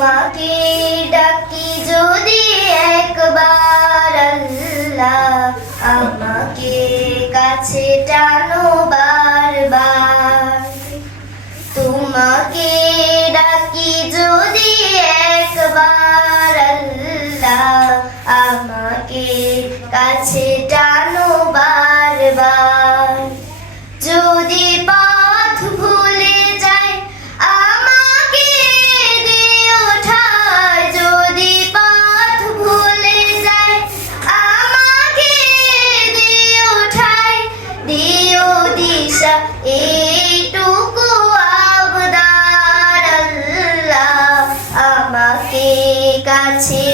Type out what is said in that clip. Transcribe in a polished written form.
তোমাকে ডাকি যদি একবার আল্লাহ, আমাকে কাছে টানো বারবার। তোমাকে ডাকি যদি একবার আল্লাহ, আমাকে কাছে টানো বারবার। যদি পথ ভুলে যাই আমাকে দিও ঠাঁই, যদি পথ ভুলে যাই আমাকে দিও ঠাঁই, দিও দিশা এইটুকু আবদার আল্লাহ, আমাকে কাছে